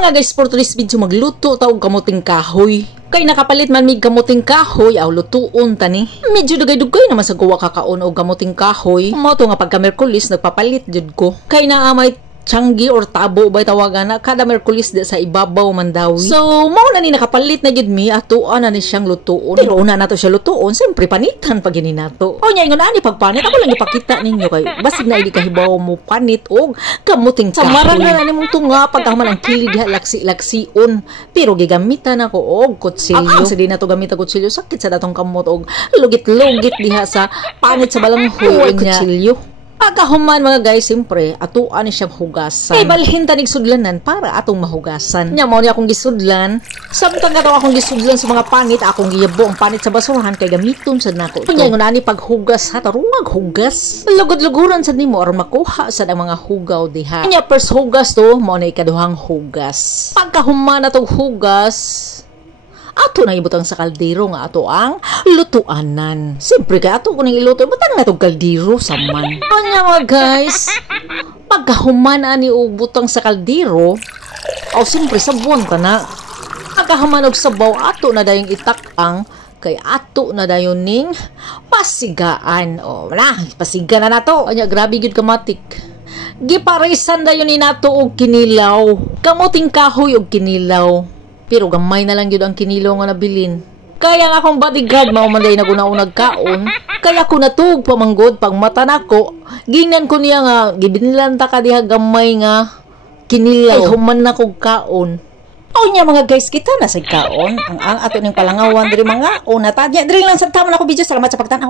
Mga guys, for today's video magluto taog kamuting kahoy. Kay nakapalit man mig kamuting kahoy aw lutuon tani. Medyo dugay-dugay naman sa gawa kakaon og kamuting kahoy. Mao to nga pagka Miyerkules nagpapalit jud ko. Kay naa may tiyanggi or tabo bay tawagan na kada Miyerkules di sa ibabaw man daw. So mao na ni nakapalit na gid mi atuan na ni siyang lutuon. Pero una nato siya lutuon, siyempre panitan pag gini nato. O nya ingon ani pagpanit ako lang ipakita ninyo kay basig na idi kahibaw mo panit og kamuting kahoy. Samaran na nimong tunga pagkahuman ang kilid diha laksi-laksiun. Pero gigamitan ako og kutsilyo. Sa di na to gamit ang kutsilyo sakit sa datong kamot og lugit-lugit diha sa panit sa balanghoy nya kutsilyo. Pagkahuman mga guys, siyempre, atuan ni siyang hugasan. Kay balhin tanig sudlanan para atong mahugasan. Nya mao ni akong gisudlan. Samtang kataw akong gisudlan sa mga panit, akong giyabo ang panit sa basurahan kay gamiton sad nako. Kunya ngon ani paghugas ha tarungag hugas. Lugod-luguran sad nimo aron makuha sad ang mga hugaw diha. Nya first hugas to, mao na ikaduhang hugas. Pagkahuman atong hugas, ato na ibutang sa kaldero nga ato ang lutuanan. Siyempre ka ato kuning iluto, butang na itong kaldero saman. Kanya mga guys, pagkahuman ani og butang sa kaldero, o siyempre sabon ka na. Pagkahuman og sabaw, ato na dayong itakang, kay ato na dayon ning pasigaan. O na, pasiga na nato. Kanya grabe gyud kamatik. Giparisan dayon ni nato og kinilaw. Kamuting kahoy og kinilaw. Pero gamay na lang yun ang kinilaw nga nabilin. Kaya nga akong bodyguard maumanday na guna-unag kaon. Kaya ko natug pamanggod pag mata nako. Gingnan ko niya nga gibinlanta ka diha gamay nga kinilaw. Ay human na kog kaon. O niya mga guys, kita na sa kaon. Ang ato ning palangawan diri mga una tadya. Diri lang sa tama na ko video. Salamat sa pagtanaw.